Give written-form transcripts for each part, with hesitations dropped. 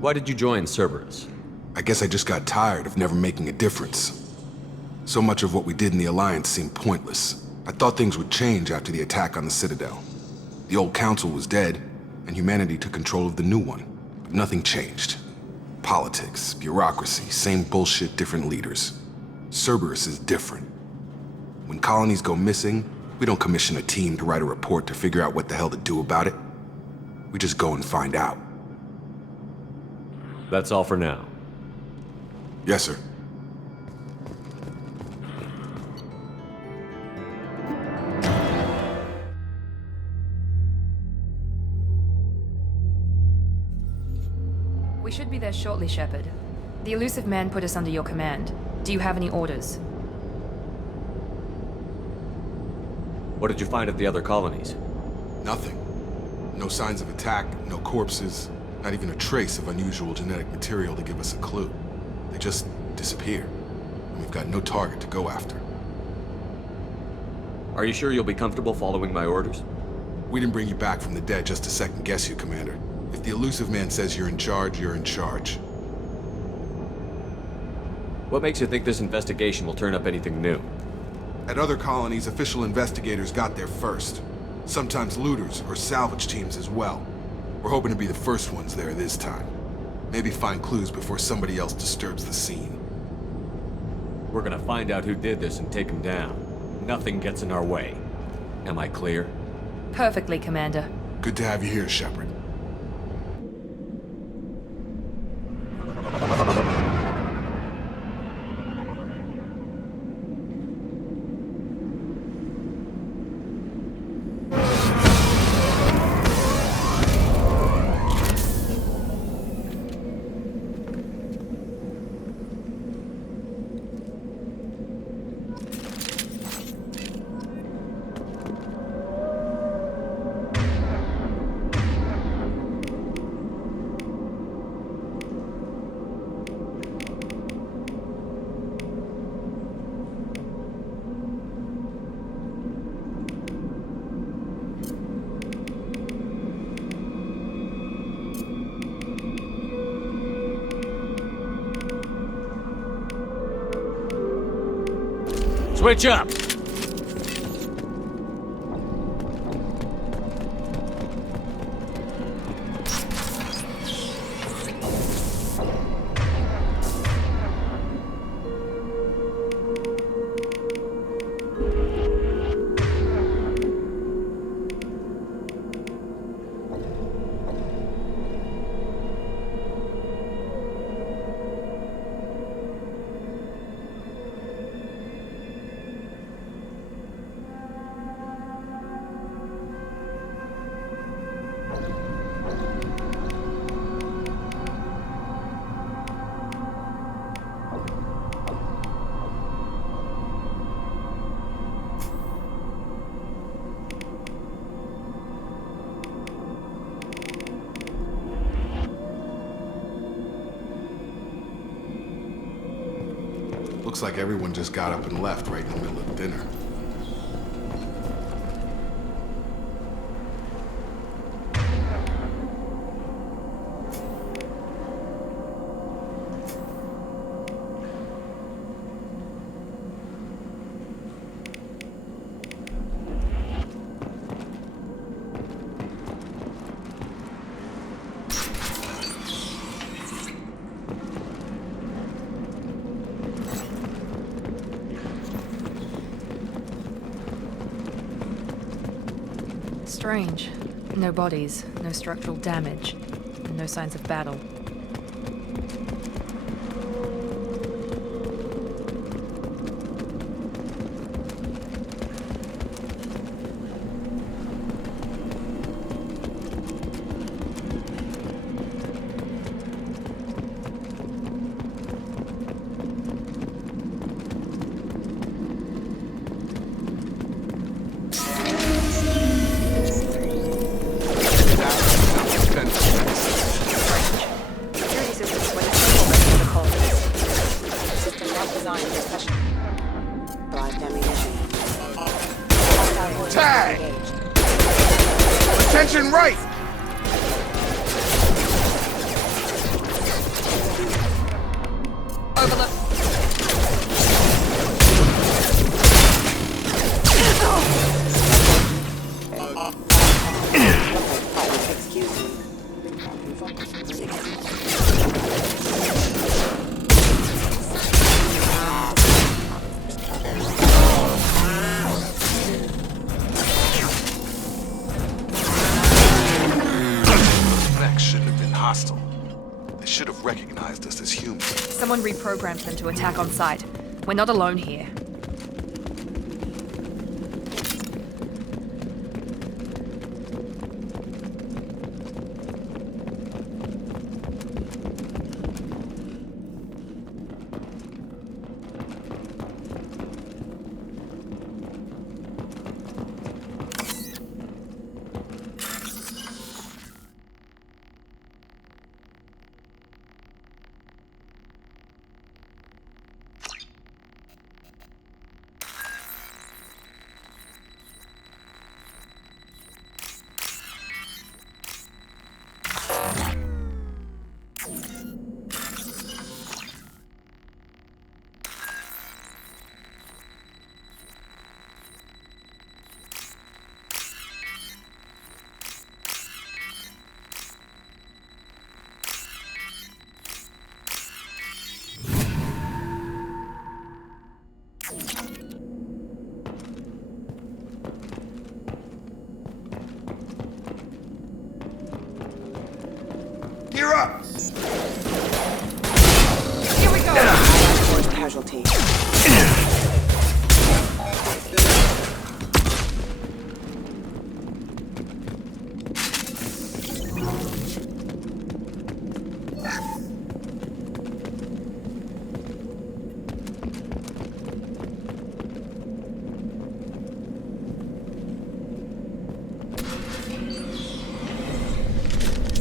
Why did you join Cerberus? I guess I just got tired of never making a difference. So much of what we did in the Alliance seemed pointless. I thought things would change after the attack on the Citadel. The old council was dead, and humanity took control of the new one. But nothing changed. Politics, bureaucracy, same bullshit, different leaders. Cerberus is different. When colonies go missing, we don't commission a team to write a report to figure out what the hell to do about it. We just go and find out. That's all for now. Yes, sir. We should be there shortly, Shepard. The Illusive Man put us under your command. Do you have any orders? What did you find at the other colonies? Nothing. No signs of attack, no corpses, not even a trace of unusual genetic material to give us a clue. They just disappear, and we've got no target to go after. Are you sure you'll be comfortable following my orders? We didn't bring you back from the dead just to second guess you, Commander. If the Illusive Man says you're in charge, you're in charge. What makes you think this investigation will turn up anything new? At other colonies, official investigators got there first. Sometimes looters or salvage teams as well. We're hoping to be the first ones there this time. Maybe find clues before somebody else disturbs the scene. We're gonna find out who did this and take him down. Nothing gets in our way. Am I clear? Perfectly, Commander. Good to have you here, Shepard. Switch up! Looks like everyone just got up and left right in the middle of dinner. Strange. No bodies, no structural damage, and no signs of battle. Tag! Attention right! hostile. They should have recognized us as humans. Someone reprogrammed them to attack on sight. We're not alone here. Gear up! Here we go! Force casualty.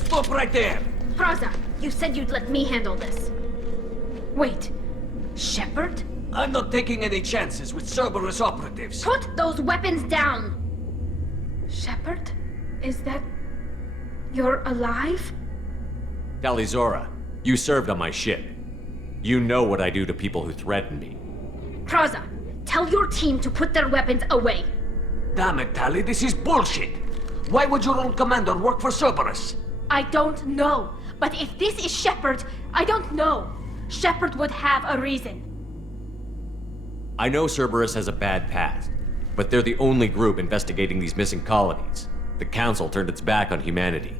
Stop right there! Praza, you said you'd let me handle this. Wait, Shepard? I'm not taking any chances with Cerberus operatives. Put those weapons down! Shepard? Is that... You're alive? Talizora, you served on my ship. You know what I do to people who threaten me. Praza, tell your team to put their weapons away. Damn it, Tali, this is bullshit! Why would your old commander work for Cerberus? I don't know. But if this is Shepard, I don't know. Shepard would have a reason. I know Cerberus has a bad past, but they're the only group investigating these missing colonies. The Council turned its back on humanity.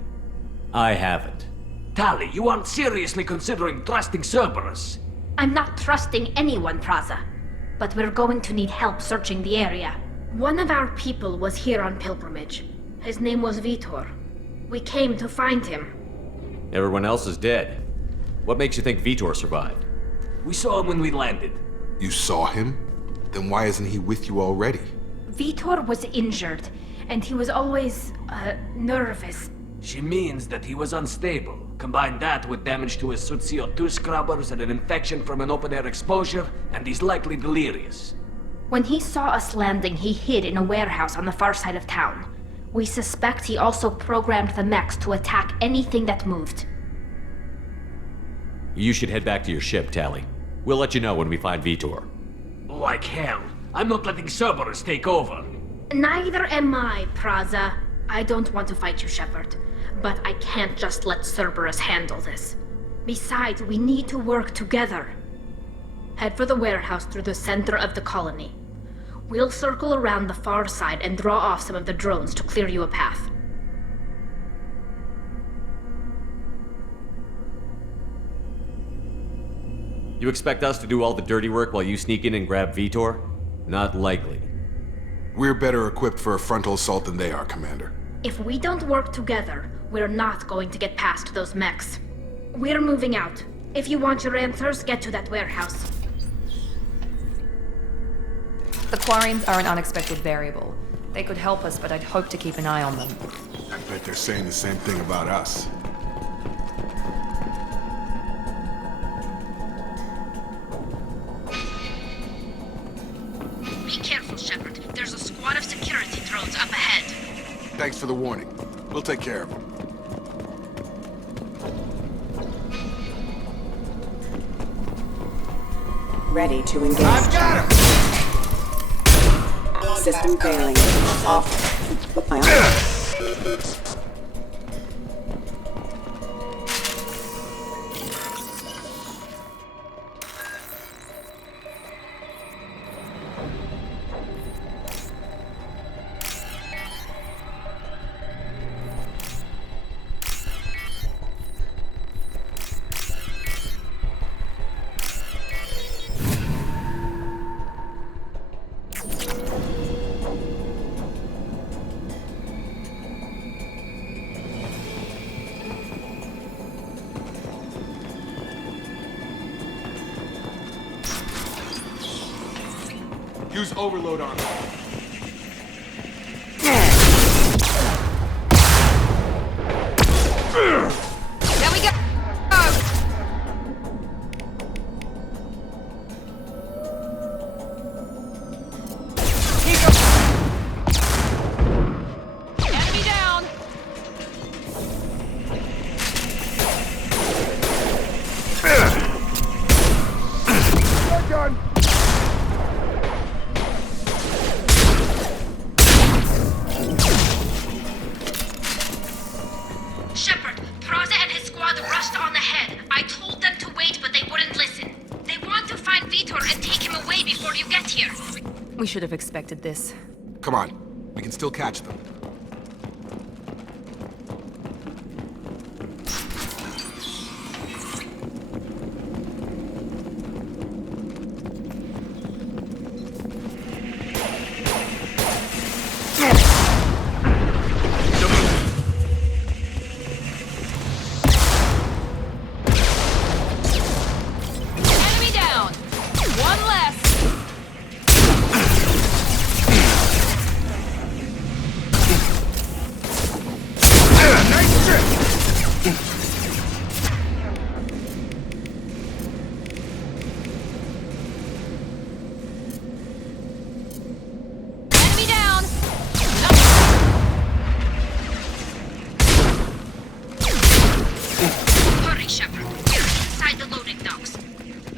I haven't. Tali, you aren't seriously considering trusting Cerberus. I'm not trusting anyone, Praza. But we're going to need help searching the area. One of our people was here on pilgrimage. His name was Vitor. We came to find him. Everyone else is dead. What makes you think Vitor survived? We saw him when we landed. You saw him? Then why isn't he with you already? Vitor was injured, and he was always, nervous. She means that he was unstable. Combine that with damage to his suit CO2 scrubbers and an infection from an open-air exposure, and he's likely delirious. When he saw us landing, he hid in a warehouse on the far side of town. We suspect he also programmed the mechs to attack anything that moved. You should head back to your ship, Tali. We'll let you know when we find Vitor. Like hell. I'm not letting Cerberus take over. Neither am I, Praza. I don't want to fight you, Shepard. But I can't just let Cerberus handle this. Besides, we need to work together. Head for the warehouse through the center of the colony. We'll circle around the far side and draw off some of the drones to clear you a path. You expect us to do all the dirty work while you sneak in and grab Vitor? Not likely. We're better equipped for a frontal assault than they are, Commander. If we don't work together, we're not going to get past those mechs. We're moving out. If you want your answers, get to that warehouse. The Quarians are an unexpected variable. They could help us, but I'd hope to keep an eye on them. I bet they're saying the same thing about us. Be careful, Shepard. There's a squad of security drones up ahead. Thanks for the warning. We'll take care of them. Ready to engage. I've got him! System failing. Off. Use overload on them. There we go! Enemy down! Shepard, Praza and his squad rushed on ahead. I told them to wait, but they wouldn't listen. They want to find Vitor and take him away before you get here. We should have expected this. Come on, we can still catch them. Enemy down! One less! Enemy down! Hurry, Shepard. We're inside the loading docks.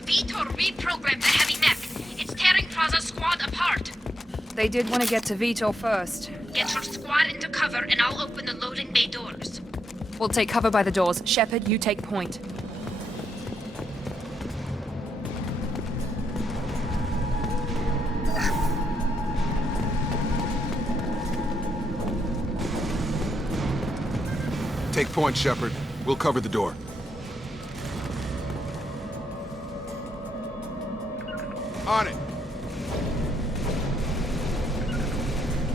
Vitor reprogrammed the heavy mech. It's tearing Praza's squad apart. They did want to get to Vitor first. Get your squad into cover and I'll open the loading bay doors. We'll take cover by the doors. Shepard, you take point. Take point, Shepard. We'll cover the door. On it.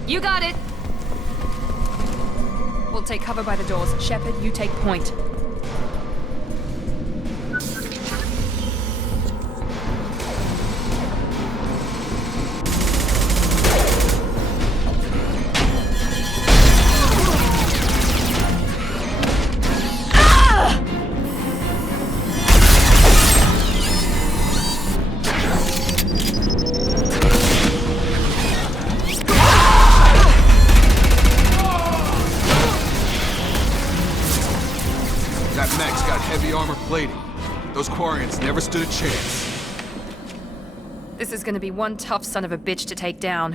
You got it! We'll take cover by the doors. Shepard, you take point. That mech's got heavy armor plating. Those Quarians never stood a chance. This is gonna be one tough son of a bitch to take down.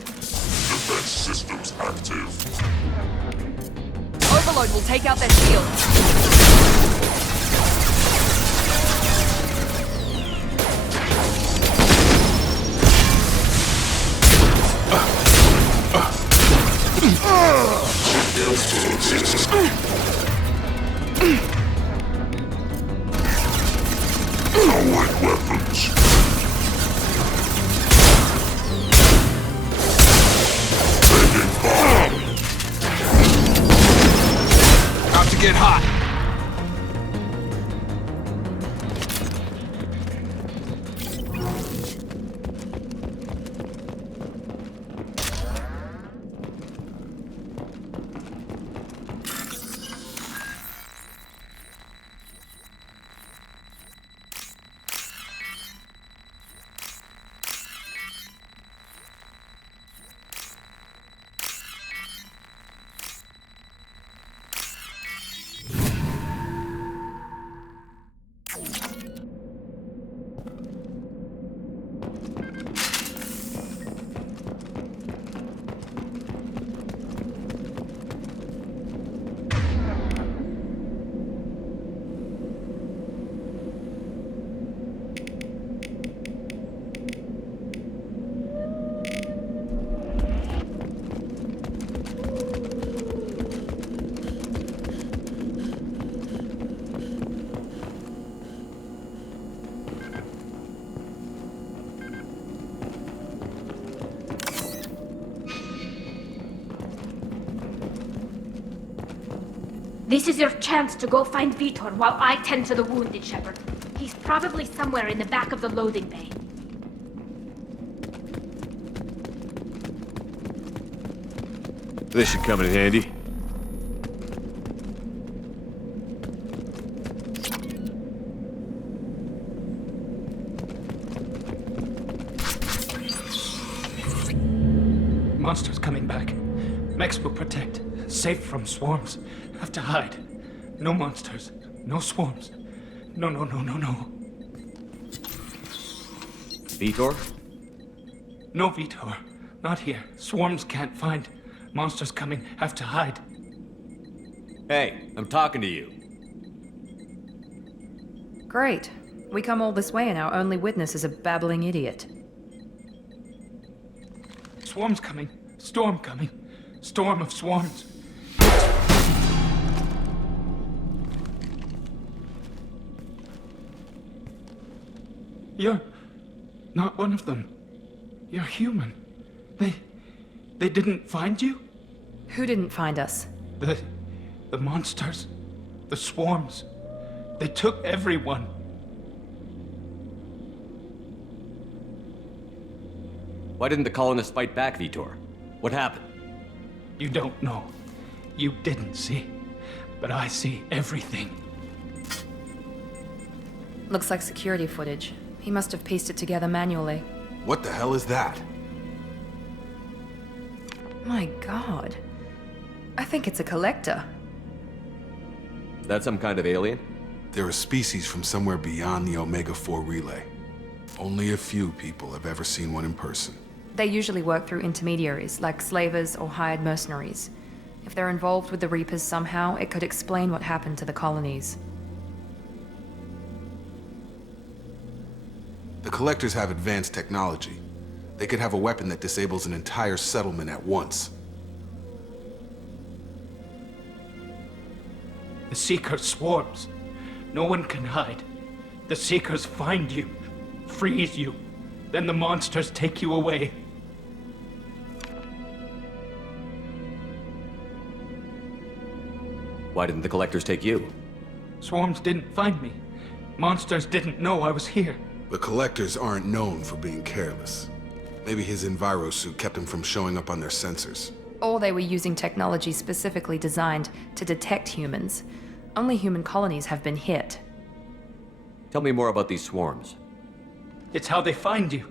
Defense systems active. Overload will take out their shield. Throwing weapons. Taking fire. About to get hot. This is your chance to go find Vitor while I tend to the wounded, Shepard. He's probably somewhere in the back of the loading bay. This should come in handy. Monsters coming back. Mechs will protect. Safe from swarms. Have to hide. No monsters. No swarms. No. Vitor? No Vitor. Not here. Swarms can't find. Monsters coming. Have to hide. Hey, I'm talking to you. Great. We come all this way and our only witness is a babbling idiot. Swarms coming. Storm coming. Storm of swarms. You're not one of them. You're human. They didn't find you? Who didn't find us? The monsters. The swarms. They took everyone. Why didn't the colonists fight back, Vitor? What happened? You don't know. You didn't see. But I see everything. Looks like security footage. He must have pieced it together manually. What the hell is that? My god. I think it's a collector. Is that some kind of alien? They're a species from somewhere beyond the Omega-4 relay. Only a few people have ever seen one in person. They usually work through intermediaries, like slavers or hired mercenaries. If they're involved with the Reapers somehow, it could explain what happened to the colonies. The Collectors have advanced technology. They could have a weapon that disables an entire settlement at once. The Seeker swarms. No one can hide. The Seekers find you, freeze you, then the monsters take you away. Why didn't the collectors take you? Swarms didn't find me. Monsters didn't know I was here. The Collectors aren't known for being careless. Maybe his Enviro suit kept him from showing up on their sensors. Or they were using technology specifically designed to detect humans. Only human colonies have been hit. Tell me more about these swarms. It's how they find you.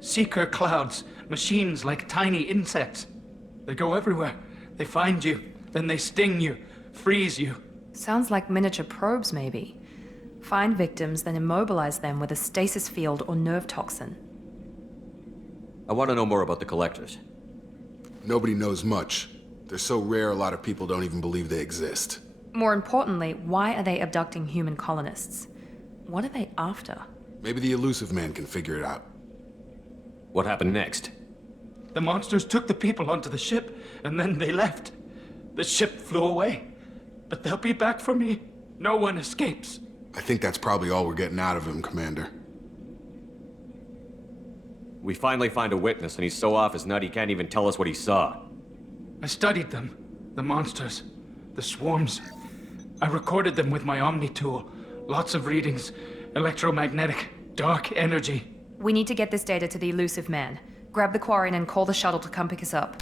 Seeker clouds, machines like tiny insects. They go everywhere. They find you, then they sting you, freeze you. Sounds like miniature probes, maybe. Find victims, then immobilize them with a stasis field or nerve toxin. I want to know more about the collectors. Nobody knows much. They're so rare, a lot of people don't even believe they exist. More importantly, why are they abducting human colonists? What are they after? Maybe the Elusive Man can figure it out. What happened next? The monsters took the people onto the ship, and then they left. The ship flew away. But they'll be back for me. No one escapes. I think that's probably all we're getting out of him, Commander. We finally find a witness, and he's so off his nut he can't even tell us what he saw. I studied them. The monsters. The swarms. I recorded them with my Omni tool. Lots of readings. Electromagnetic. Dark energy. We need to get this data to the Elusive Man. Grab the Quarian and call the shuttle to come pick us up.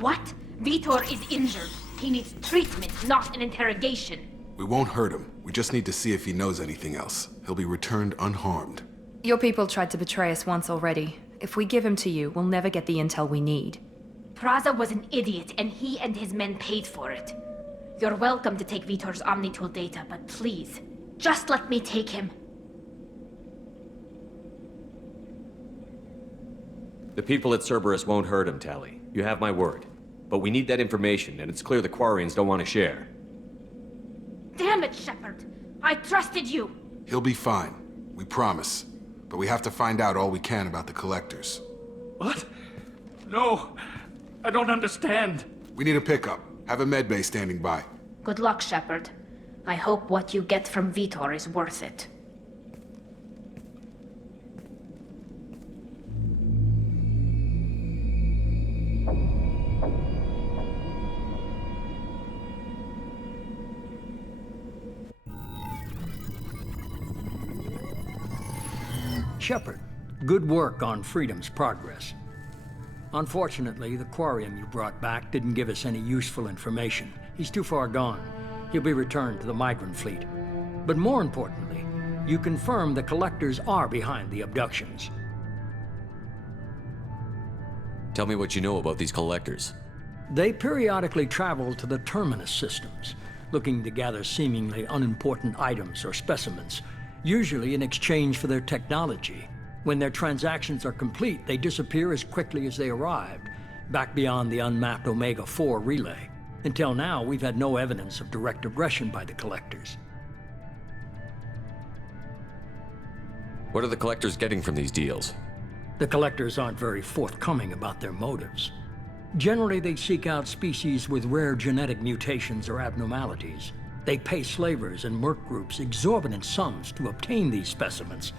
What? Vitor is injured. He needs treatment, not an interrogation. We won't hurt him. We just need to see if he knows anything else. He'll be returned unharmed. Your people tried to betray us once already. If we give him to you, we'll never get the intel we need. Praza was an idiot, and he and his men paid for it. You're welcome to take Vitor's Omnitool data, but please, just let me take him. The people at Cerberus won't hurt him, Tali. You have my word. But we need that information, and it's clear the Quarians don't want to share. Damn it, Shepard! I trusted you! He'll be fine. We promise. But we have to find out all we can about the Collectors. What? No. I don't understand. We need a pickup. Have a medbay standing by. Good luck, Shepard. I hope what you get from Vitor is worth it. Shepard, good work on Freedom's progress. Unfortunately, the Quarium you brought back didn't give us any useful information. He's too far gone. He'll be returned to the migrant fleet. But more importantly, you confirm the Collectors are behind the abductions. Tell me what you know about these Collectors. They periodically travel to the Terminus systems, looking to gather seemingly unimportant items or specimens, usually in exchange for their technology. When their transactions are complete, they disappear as quickly as they arrived, back beyond the unmapped Omega-4 relay. Until now, we've had no evidence of direct aggression by the Collectors. What are the Collectors getting from these deals? The Collectors aren't very forthcoming about their motives. Generally, they seek out species with rare genetic mutations or abnormalities. They pay slavers and merc groups exorbitant sums to obtain these specimens,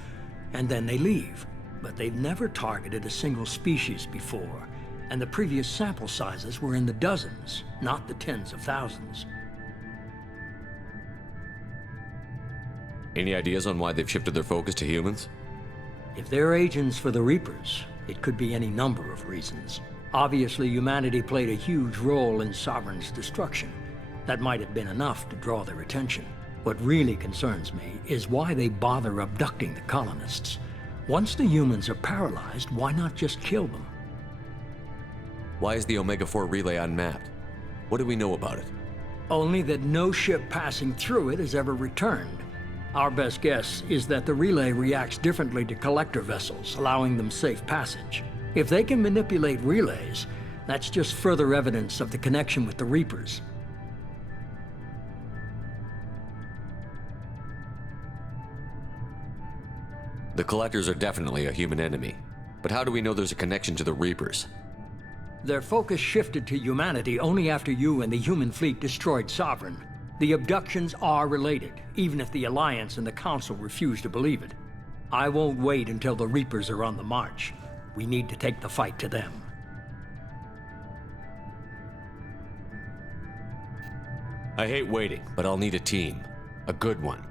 and then they leave. But they've never targeted a single species before, and the previous sample sizes were in the dozens, not the tens of thousands. Any ideas on why they've shifted their focus to humans? If they're agents for the Reapers, it could be any number of reasons. Obviously, humanity played a huge role in Sovereign's destruction. That might have been enough to draw their attention. What really concerns me is why they bother abducting the colonists. Once the humans are paralyzed, why not just kill them? Why is the Omega-4 relay unmapped? What do we know about it? Only that no ship passing through it has ever returned. Our best guess is that the relay reacts differently to collector vessels, allowing them safe passage. If they can manipulate relays, that's just further evidence of the connection with the Reapers. The Collectors are definitely a human enemy. But how do we know there's a connection to the Reapers? Their focus shifted to humanity only after you and the human fleet destroyed Sovereign. The abductions are related, even if the Alliance and the Council refuse to believe it. I won't wait until the Reapers are on the march. We need to take the fight to them. I hate waiting, but I'll need a team. A good one.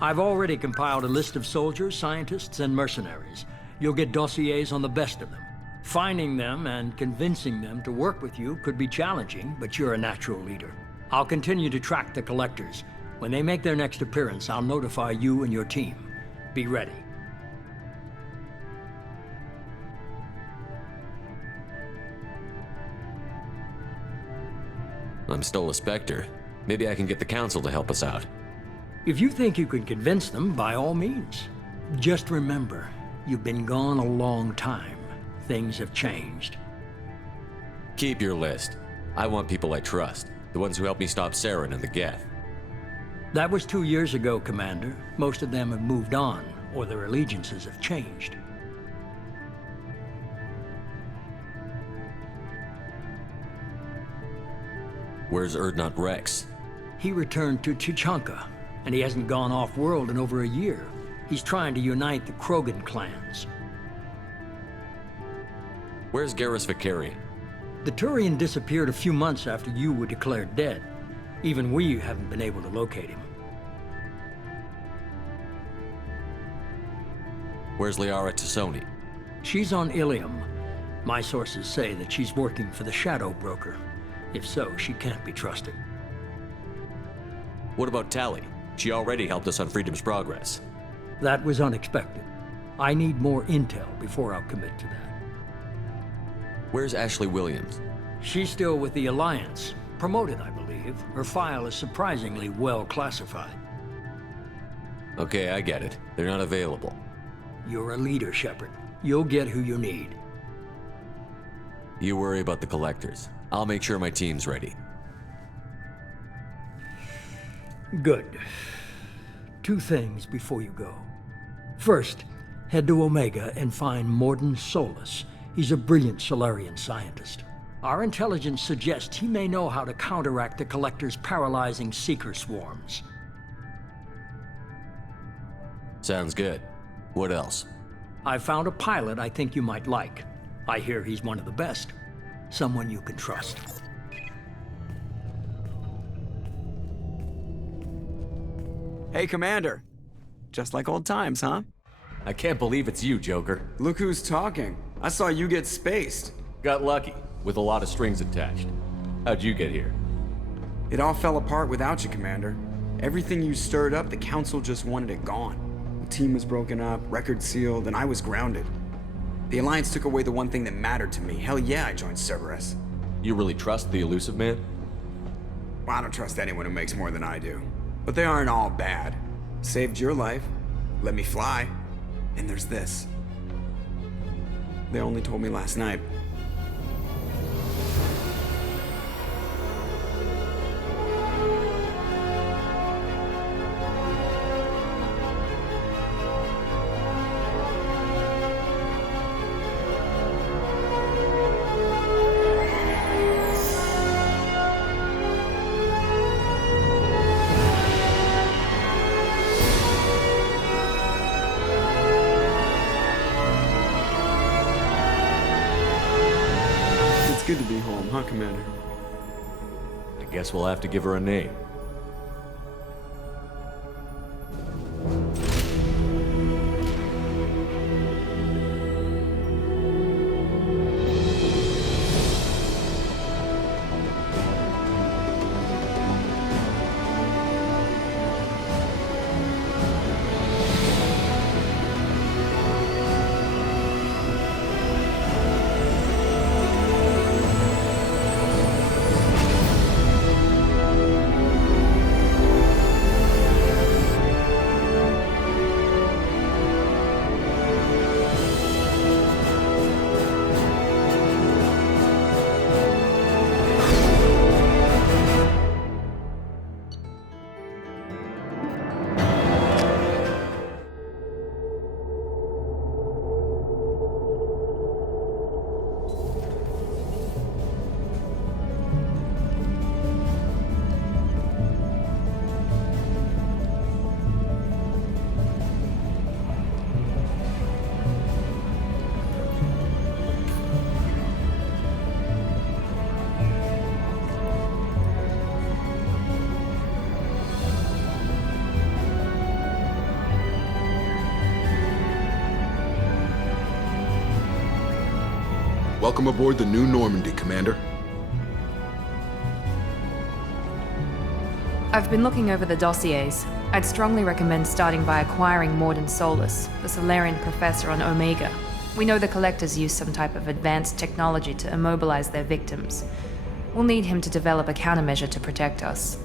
I've already compiled a list of soldiers, scientists, and mercenaries. You'll get dossiers on the best of them. Finding them and convincing them to work with you could be challenging, but you're a natural leader. I'll continue to track the Collectors. When they make their next appearance, I'll notify you and your team. Be ready. I'm still a Spectre. Maybe I can get the Council to help us out. If you think you can convince them, by all means. Just remember, you've been gone a long time. Things have changed. Keep your list. I want people I trust. The ones who helped me stop Saren and the Geth. That was 2 years ago, Commander. Most of them have moved on, or their allegiances have changed. Where's Urdnot Rex? He returned to Tuchanka, and he hasn't gone off-world in over a year. He's trying to unite the Krogan clans. Where's Garrus Vakarian? The Turian disappeared a few months after you were declared dead. Even we haven't been able to locate him. Where's Liara Tassoni? She's on Ilium. My sources say that she's working for the Shadow Broker. If so, she can't be trusted. What about Tali? She already helped us on Freedom's Progress. That was unexpected. I need more intel before I'll commit to that. Where's Ashley Williams? She's still with the Alliance. Promoted, I believe. Her file is surprisingly well classified. Okay, I get it. They're not available. You're a leader, Shepard. You'll get who you need. You worry about the Collectors. I'll make sure my team's ready. Good. 2 things before you go. First, head to Omega and find Mordin Solus. He's a brilliant Solarian scientist. Our intelligence suggests he may know how to counteract the Collector's paralyzing Seeker swarms. Sounds good. What else? I found a pilot I think you might like. I hear he's one of the best. Someone you can trust. Hey, Commander. Just like old times, huh? I can't believe it's you, Joker. Look who's talking. I saw you get spaced. Got lucky, with a lot of strings attached. How'd you get here? It all fell apart without you, Commander. Everything you stirred up, the Council just wanted it gone. The team was broken up, records sealed, and I was grounded. The Alliance took away the one thing that mattered to me. Hell yeah, I joined Cerberus. You really trust the Illusive Man? Well, I don't trust anyone who makes more than I do. But they aren't all bad. Saved your life, let me fly, and there's this. They only told me last night. Good to be home, huh, Commander? I guess we'll have to give her a name. Welcome aboard the New Normandy, Commander. I've been looking over the dossiers. I'd strongly recommend starting by acquiring Mordin Solus, the Solarian professor on Omega. We know the Collectors use some type of advanced technology to immobilize their victims. We'll need him to develop a countermeasure to protect us.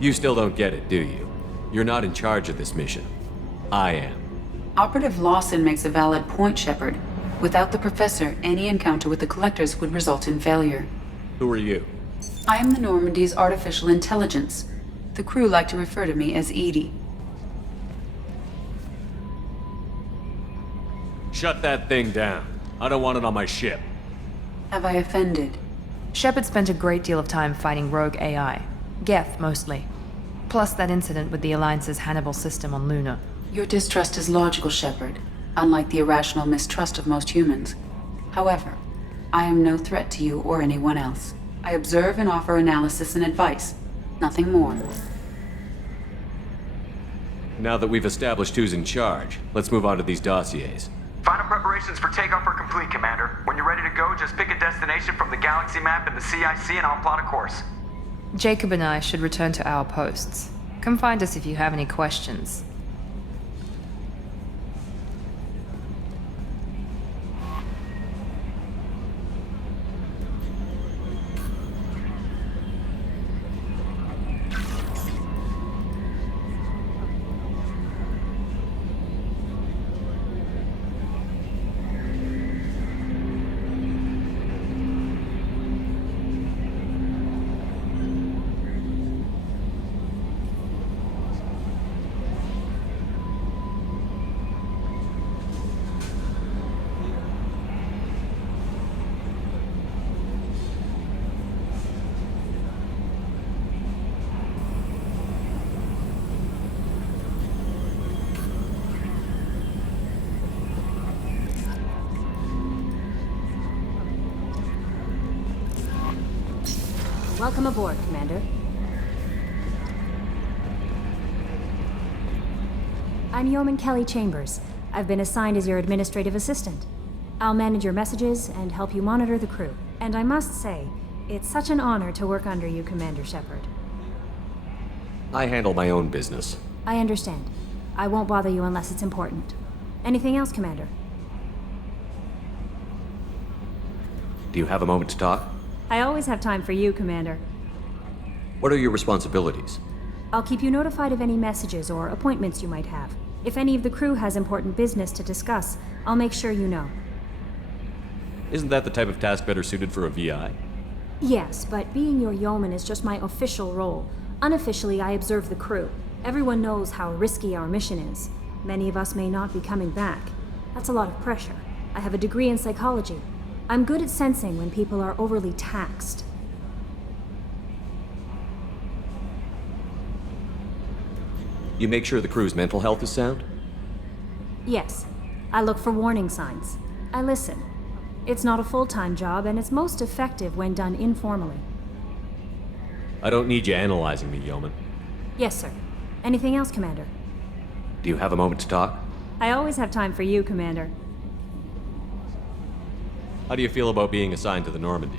You still don't get it, do you? You're not in charge of this mission. I am. Operative Lawson makes a valid point, Shepard. Without the Professor, any encounter with the Collectors would result in failure. Who are you? I am the Normandy's artificial intelligence. The crew like to refer to me as EDI. Shut that thing down. I don't want it on my ship. Have I offended? Shepard spent a great deal of time fighting rogue AI. Geth, mostly. Plus that incident with the Alliance's Hannibal system on Luna. Your distrust is logical, Shepard, unlike the irrational mistrust of most humans. However, I am no threat to you or anyone else. I observe and offer analysis and advice. Nothing more. Now that we've established who's in charge, let's move on to these dossiers. Final preparations for takeoff are complete, Commander. When you're ready to go, just pick a destination from the galaxy map in the CIC and I'll plot a course. Jacob and I should return to our posts. Come find us if you have any questions. Welcome aboard, Commander. I'm Yeoman Kelly Chambers. I've been assigned as your administrative assistant. I'll manage your messages and help you monitor the crew. And I must say, it's such an honor to work under you, Commander Shepard. I handle my own business. I understand. I won't bother you unless it's important. Anything else, Commander? Do you have a moment to talk? I always have time for you, Commander. What are your responsibilities? I'll keep you notified of any messages or appointments you might have. If any of the crew has important business to discuss, I'll make sure you know. Isn't that the type of task better suited for a VI? Yes, but being your yeoman is just my official role. Unofficially, I observe the crew. Everyone knows how risky our mission is. Many of us may not be coming back. That's a lot of pressure. I have a degree in psychology. I'm good at sensing when people are overly taxed. You make sure the crew's mental health is sound? Yes. I look for warning signs. I listen. It's not a full-time job, and it's most effective when done informally. I don't need you analyzing me, yeoman. Yes, sir. Anything else, Commander? Do you have a moment to talk? I always have time for you, Commander. How do you feel about being assigned to the Normandy?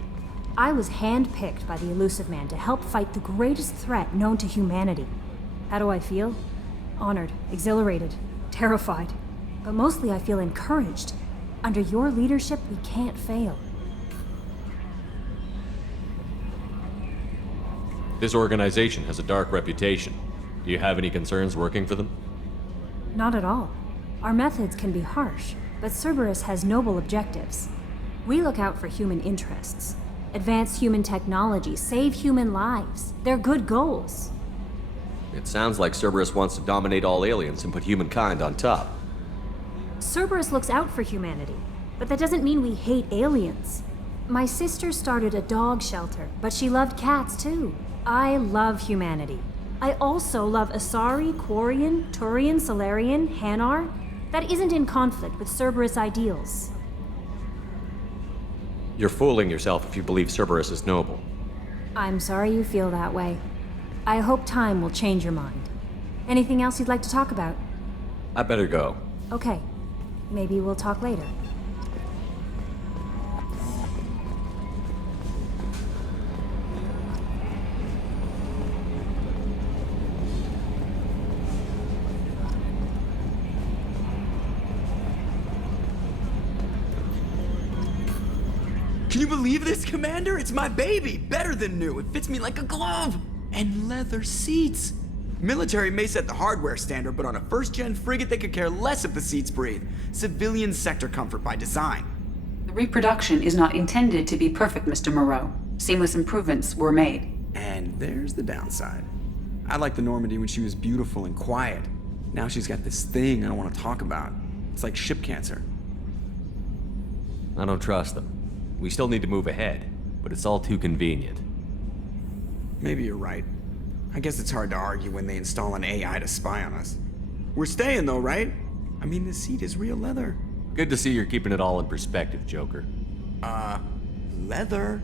I was handpicked by the Illusive Man to help fight the greatest threat known to humanity. How do I feel? Honored, exhilarated, terrified. But mostly I feel encouraged. Under your leadership, we can't fail. This organization has a dark reputation. Do you have any concerns working for them? Not at all. Our methods can be harsh, but Cerberus has noble objectives. We look out for human interests. Advance human technology, save human lives. They're good goals. It sounds like Cerberus wants to dominate all aliens and put humankind on top. Cerberus looks out for humanity, but that doesn't mean we hate aliens. My sister started a dog shelter, but she loved cats too. I love humanity. I also love Asari, Quarian, Turian, Solarian, Hanar. That isn't in conflict with Cerberus ideals. You're fooling yourself if you believe Cerberus is noble. I'm sorry you feel that way. I hope time will change your mind. Anything else you'd like to talk about? I better go. Okay. Maybe we'll talk later. Can you believe this, Commander? It's my baby! Better than new. It fits me like a glove! And leather seats! Military may set the hardware standard, but on a first-gen frigate, they could care less if the seats breathe. Civilian sector comfort by design. The reproduction is not intended to be perfect, Mr. Moreau. Seamless improvements were made. And there's the downside. I liked the Normandy when she was beautiful and quiet. Now she's got this thing I don't want to talk about. It's like ship cancer. I don't trust them. We still need to move ahead, but it's all too convenient. Maybe you're right. I guess it's hard to argue when they install an AI to spy on us. We're staying though, right? I mean, the seat is real leather. Good to see you're keeping it all in perspective, Joker. Leather?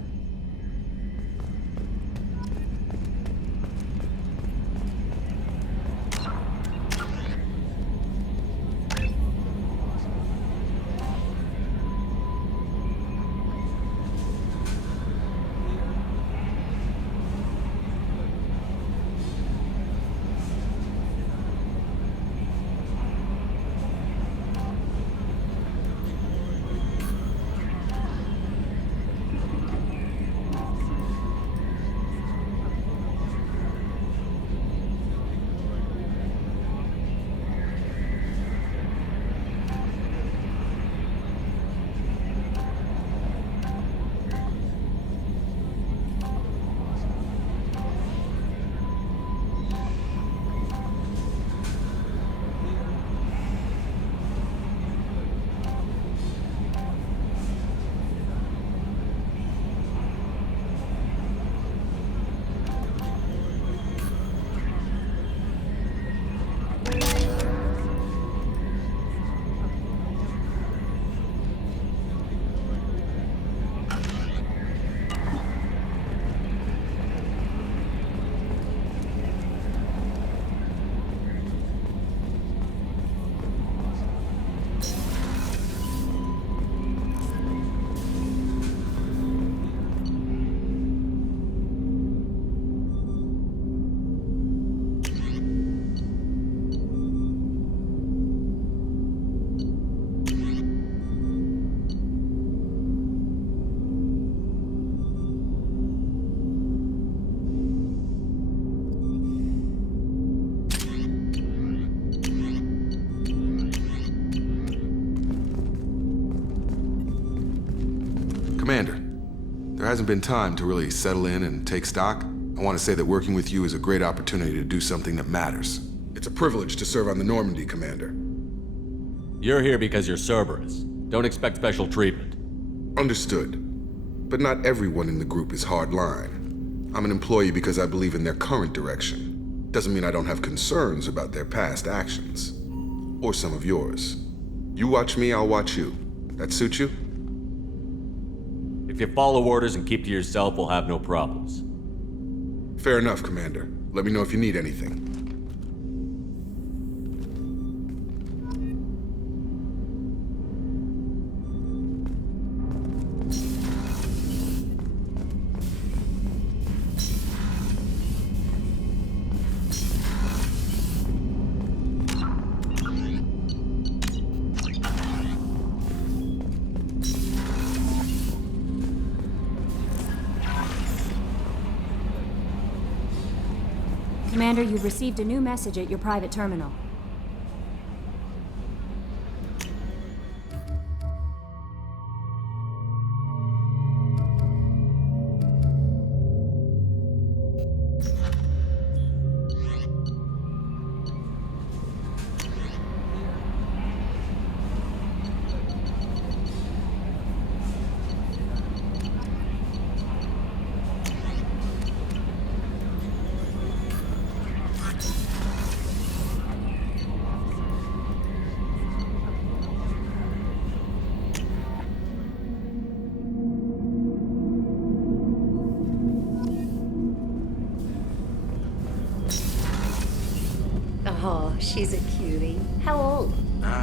hasn't been time to really settle in and take stock, I want to say that working with you is a great opportunity to do something that matters. It's a privilege to serve on the Normandy, Commander. You're here because you're Cerberus. Don't expect special treatment. Understood. But not everyone in the group is hardline. I'm an employee because I believe in their current direction. Doesn't mean I don't have concerns about their past actions. Or some of yours. You watch me, I'll watch you. That suit you? If you follow orders and keep to yourself, we'll have no problems. Fair enough, Commander. Let me know if you need anything. Commander, you've received a new message at your private terminal. Oh, she's a cutie. How old?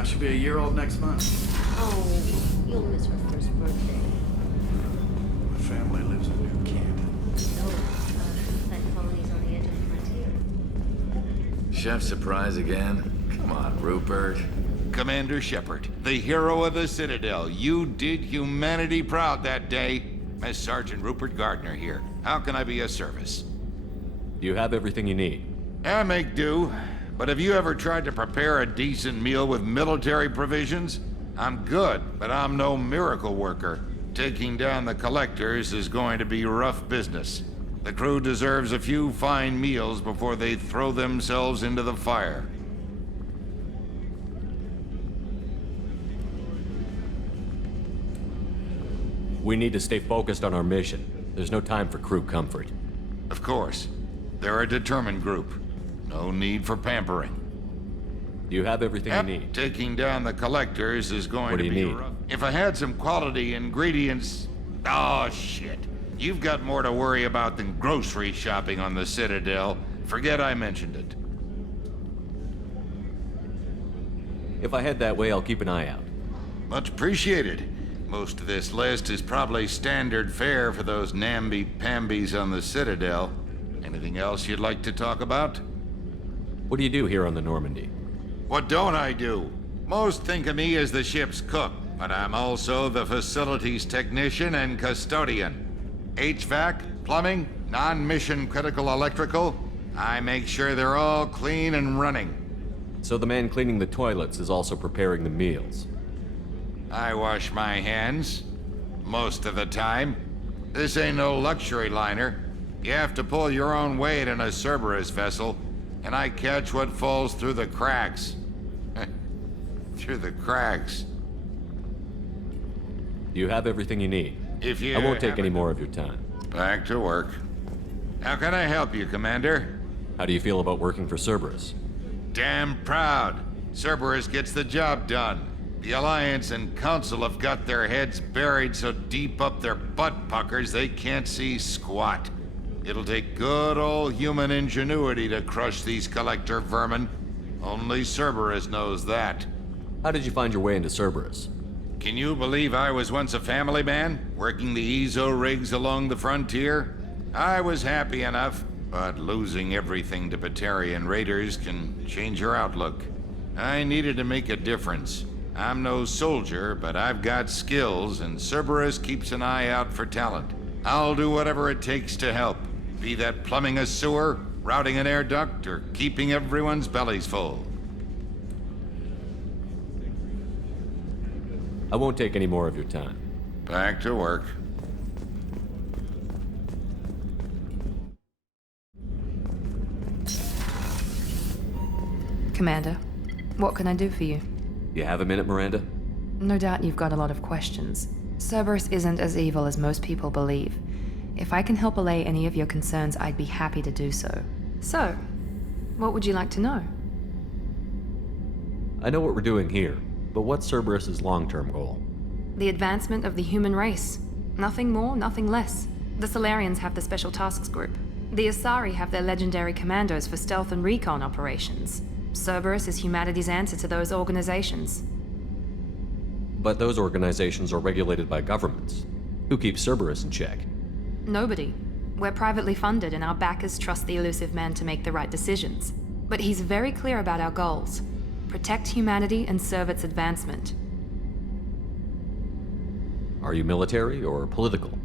She'll be a year old next month. Oh, you'll miss her first birthday. My family lives in New Canton. Oh, that colony's on the edge of the frontier. Chef surprise again? Come on, Rupert. Commander Shepard, the hero of the Citadel. You did humanity proud that day. Master Sergeant Rupert Gardner here. How can I be of service? Do you have everything you need? I make do. But have you ever tried to prepare a decent meal with military provisions? I'm good, but I'm no miracle worker. Taking down the collectors is going to be rough business. The crew deserves a few fine meals before they throw themselves into the fire. We need to stay focused on our mission. There's no time for crew comfort. Of course. They're a determined group. No need for pampering. Do you have everything you need? Taking down the collectors is going to be rough. If I had some quality ingredients... Oh, shit. You've got more to worry about than grocery shopping on the Citadel. Forget I mentioned it. If I head that way, I'll keep an eye out. Much appreciated. Most of this list is probably standard fare for those namby-pambies on the Citadel. Anything else you'd like to talk about? What do you do here on the Normandy? What don't I do? Most think of me as the ship's cook, but I'm also the facilities technician and custodian. HVAC, plumbing, non-mission critical electrical. I make sure they're all clean and running. So the man cleaning the toilets is also preparing the meals. I wash my hands. Most of the time. This ain't no luxury liner. You have to pull your own weight in a Cerberus vessel, and I catch what falls through the cracks. Through the cracks. You have everything you need. If you I won't take any more of your time. Back to work. How can I help you, Commander? How do you feel about working for Cerberus? Damn proud. Cerberus gets the job done. The Alliance and Council have got their heads buried so deep up their butt puckers they can't see squat. It'll take good old human ingenuity to crush these collector vermin. Only Cerberus knows that. How did you find your way into Cerberus? Can you believe I was once a family man, working the Ezo rigs along the frontier? I was happy enough, but losing everything to Batarian raiders can change your outlook. I needed to make a difference. I'm no soldier, but I've got skills, and Cerberus keeps an eye out for talent. I'll do whatever it takes to help. Be that plumbing a sewer, routing an air duct, or keeping everyone's bellies full. I won't take any more of your time. Back to work. Commander, what can I do for you? You have a minute, Miranda? No doubt you've got a lot of questions. Cerberus isn't as evil as most people believe. If I can help allay any of your concerns, I'd be happy to do so. So, what would you like to know? I know what we're doing here, but what's Cerberus's long-term goal? The advancement of the human race. Nothing more, nothing less. The Solarians have the Special Tasks Group. The Asari have their legendary commandos for stealth and recon operations. Cerberus is humanity's answer to those organizations. But those organizations are regulated by governments. Who keeps Cerberus in check? Nobody. We're privately funded and our backers trust the Elusive Man to make the right decisions. But he's very clear about our goals. Protect humanity and serve its advancement. Are you military or political?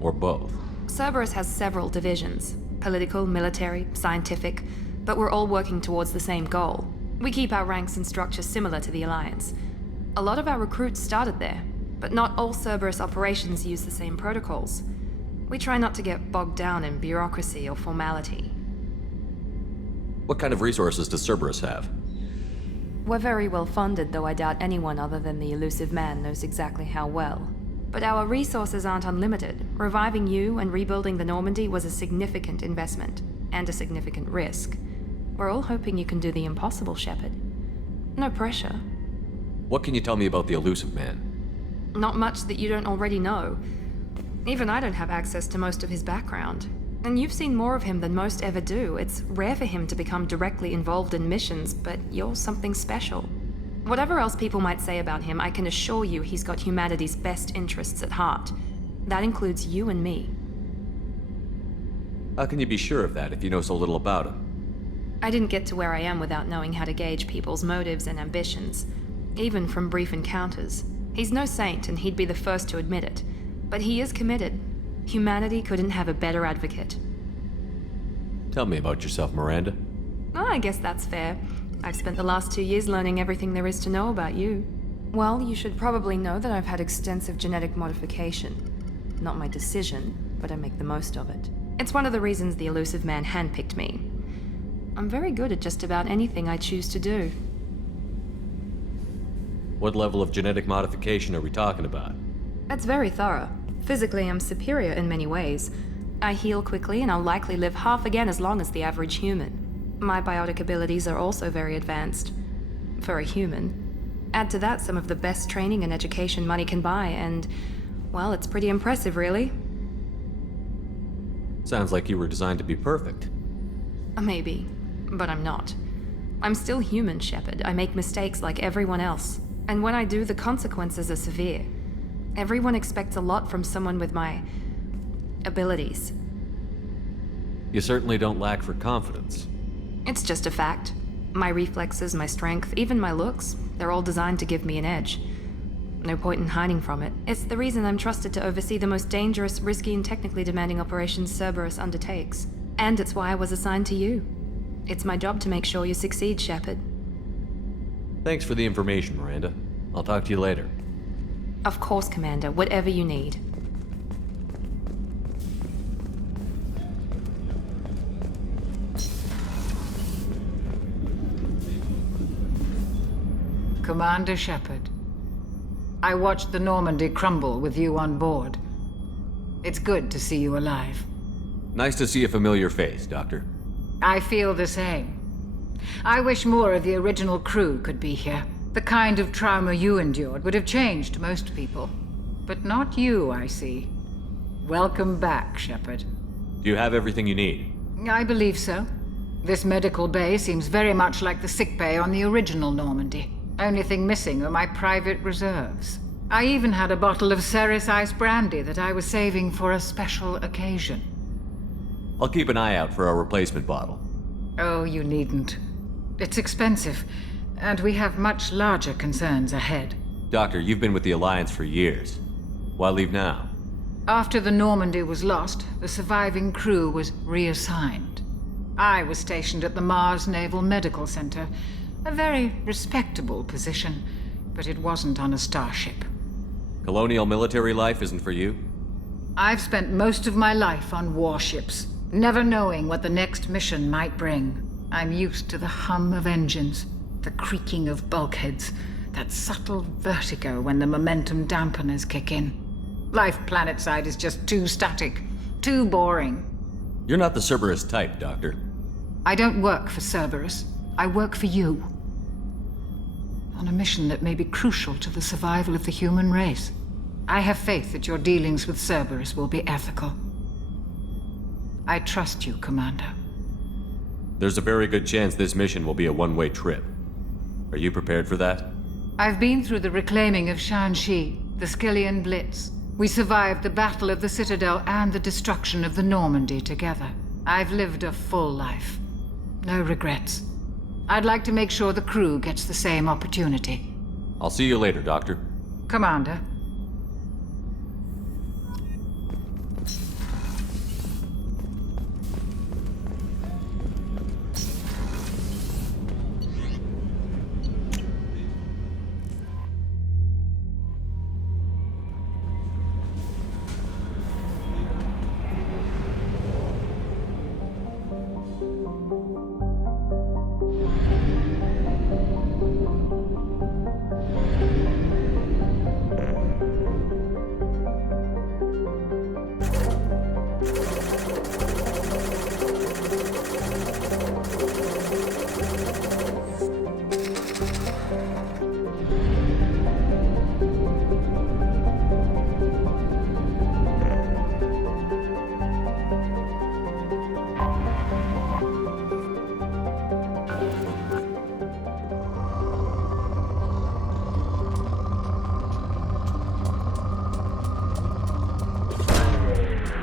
Or both? Cerberus has several divisions. Political, military, scientific, but we're all working towards the same goal. We keep our ranks and structure similar to the Alliance. A lot of our recruits started there, but not all Cerberus operations use the same protocols. We try not to get bogged down in bureaucracy or formality. What kind of resources does Cerberus have? We're very well funded, though I doubt anyone other than the Elusive Man knows exactly how well. But our resources aren't unlimited. Reviving you and rebuilding the Normandy was a significant investment, and a significant risk. We're all hoping you can do the impossible, Shepard. No pressure. What can you tell me about the Elusive Man? Not much that you don't already know. Even I don't have access to most of his background. And you've seen more of him than most ever do. It's rare for him to become directly involved in missions, but you're something special. Whatever else people might say about him, I can assure you he's got humanity's best interests at heart. That includes you and me. How can you be sure of that if you know so little about him? I didn't get to where I am without knowing how to gauge people's motives and ambitions, even from brief encounters. He's no saint, and he'd be the first to admit it. But he is committed. Humanity couldn't have a better advocate. Tell me about yourself, Miranda. Oh, I guess that's fair. I've spent the last 2 years learning everything there is to know about you. Well, you should probably know that I've had extensive genetic modification. Not my decision, but I make the most of it. It's one of the reasons the Elusive Man handpicked me. I'm very good at just about anything I choose to do. What level of genetic modification are we talking about? That's very thorough. Physically, I'm superior in many ways. I heal quickly, and I'll likely live half again as long as the average human. My biotic abilities are also very advanced. For a human. Add to that some of the best training and education money can buy, and, well, it's pretty impressive, really. Sounds like you were designed to be perfect. Maybe, but I'm not. I'm still human, Shepard. I make mistakes like everyone else. And when I do, the consequences are severe. Everyone expects a lot from someone with my abilities. You certainly don't lack for confidence. It's just a fact. My reflexes, my strength, even my looks, they're all designed to give me an edge. No point in hiding from it. It's the reason I'm trusted to oversee the most dangerous, risky, and technically demanding operations Cerberus undertakes. And it's why I was assigned to you. It's my job to make sure you succeed, Shepard. Thanks for the information, Miranda. I'll talk to you later. Of course, Commander. Whatever you need. Commander Shepard, I watched the Normandy crumble with you on board. It's good to see you alive. Nice to see a familiar face, Doctor. I feel the same. I wish more of the original crew could be here. The kind of trauma you endured would have changed most people. But not you, I see. Welcome back, Shepard. Do you have everything you need? I believe so. This medical bay seems very much like the sick bay on the original Normandy. Only thing missing are my private reserves. I even had a bottle of Ceres Ice brandy that I was saving for a special occasion. I'll keep an eye out for a replacement bottle. Oh, you needn't. It's expensive, and we have much larger concerns ahead. Doctor, you've been with the Alliance for years. Why leave now? After the Normandy was lost, the surviving crew was reassigned. I was stationed at the Mars Naval Medical Center, a very respectable position, but it wasn't on a starship. Colonial military life isn't for you? I've spent most of my life on warships, never knowing what the next mission might bring. I'm used to the hum of engines, the creaking of bulkheads, that subtle vertigo when the momentum dampeners kick in. Life planetside is just too static, too boring. You're not the Cerberus type, Doctor. I don't work for Cerberus. I work for you. On a mission that may be crucial to the survival of the human race. I have faith that your dealings with Cerberus will be ethical. I trust you, Commander. There's a very good chance this mission will be a one-way trip. Are you prepared for that? I've been through the reclaiming of Shanxi, the Skillian Blitz. We survived the Battle of the Citadel and the destruction of the Normandy together. I've lived a full life. No regrets. I'd like to make sure the crew gets the same opportunity. I'll see you later, Doctor. Commander.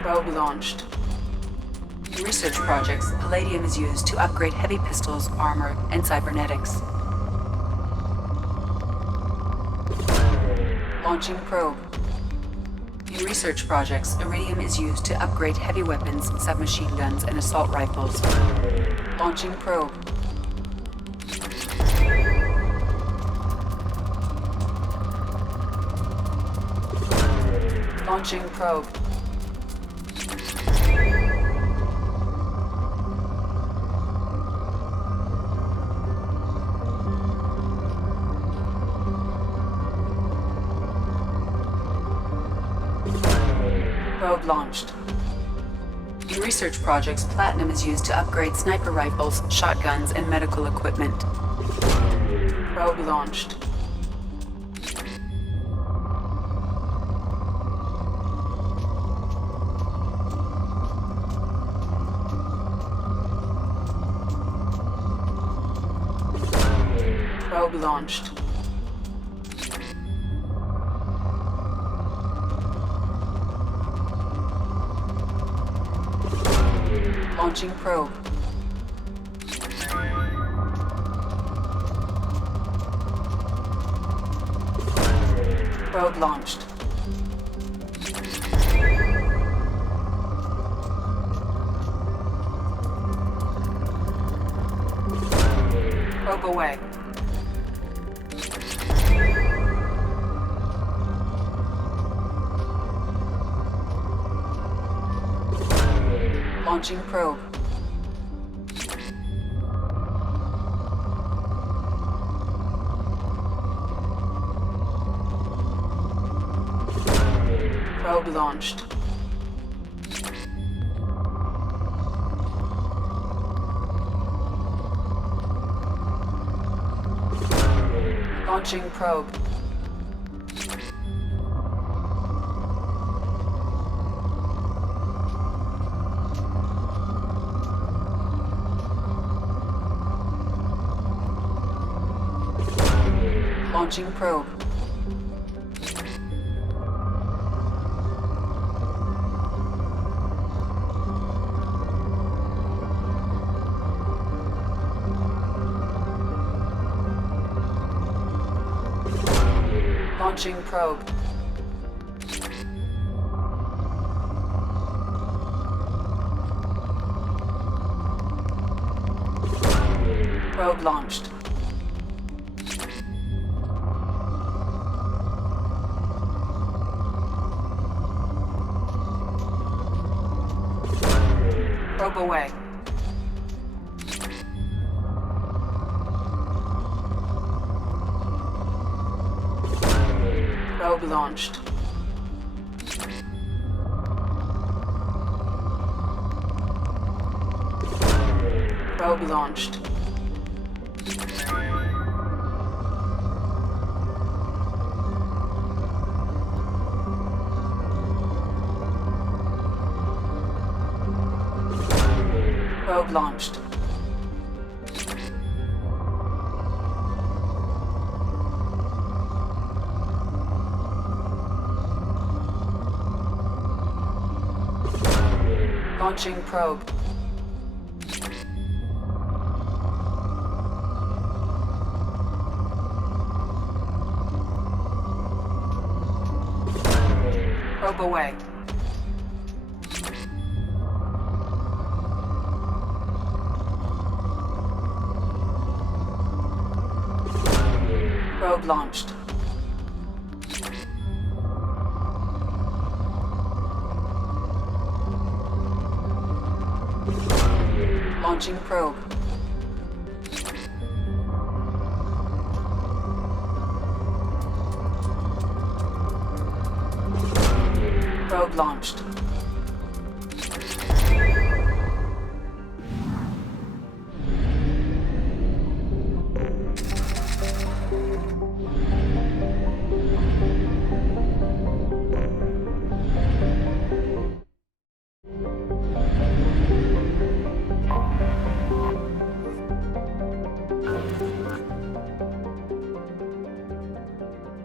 Probe launched. In research projects, Palladium is used to upgrade heavy pistols, armor, and cybernetics. Launching probe. In research projects, Iridium is used to upgrade heavy weapons, submachine guns, and assault rifles. Launching probe. Launching probe. Probe launched. In research projects, Platinum is used to upgrade sniper rifles, shotguns, and medical equipment. Probe launched. Probe launched. Launching probe. Probe launched. Probe away. Launching probe. Probe launched. Launching probe. Launching probe. Launching probe. Probe launched. Probe away. Probe launched. Probe launched. Probe launched. Launching probe. Probe away. Probe launched. Launching probe. Probe launched.